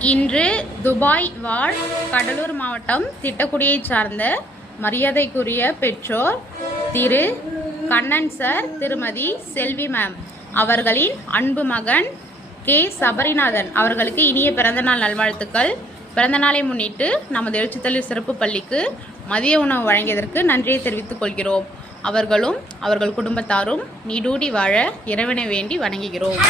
இன்று துபாய் வாழ் கடலூர் மாவட்டம் திட்டக்குடியைச் சார்ந்த மரியாதைக்குரிய பெற்றோர் திரு கண்ணன் சார் திருமதி செல்வி மேம் அவர்களின் அன்பு மகன் கே. சபரிநாதன் அவர்களுக்கு இனிய பிறந்தநாள் நல்வாழ்த்துக்கள். பிறந்தநாளை முன்னிட்டு நமது எழுச்சித்தள்ளி சிறப்பு பள்ளிக்கு மதிய உணவு வழங்கியதற்கு நன்றியை தெரிவித்துக் கொள்கிறோம். அவர்களும் அவர்கள் குடும்பத்தாரும் நீடூடி வாழ இறைவனை வேண்டி வணங்குகிறோம்.